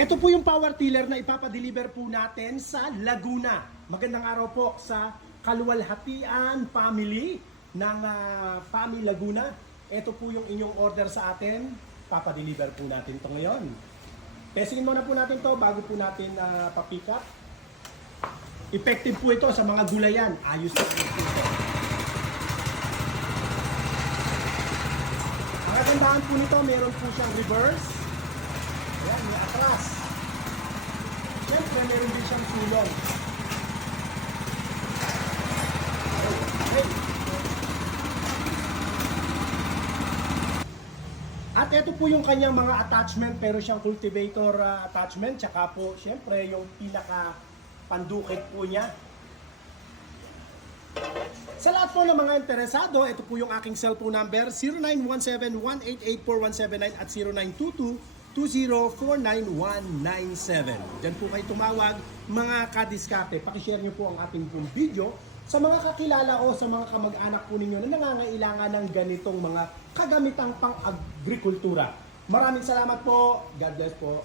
Ito po yung power tiller na ipapadeliver po natin sa Laguna. Magandang araw po sa kaluwalhatian family ng Family Laguna. Ito po yung inyong order sa atin. Papadeliver po natin ito ngayon. Testingin muna po natin to bago po natin pa-pick up. Effective po ito sa mga gulayan. Ayos na po ito. Ang kagandahan po nito, meron po siyang reverse. Ayan, may atras. Siyempre, meron din siyang sulong. Okay. At ito po yung kanyang mga attachment, pero siyang cultivator attachment. Tsaka po, siyempre, yung pinaka pandukit po niya. Sa lahat po ng mga interesado, ito po yung aking cellphone number, 0917-188-4179 at 0922-2049-197. Diyan po kayo tumawag, mga kadiskarte. Pakishare nyo po ang ating pong video sa mga kakilala o sa mga kamag-anak po ninyo na nangangailangan ng ganitong mga kagamitang pang-agrikultura. Maraming salamat po. God bless po.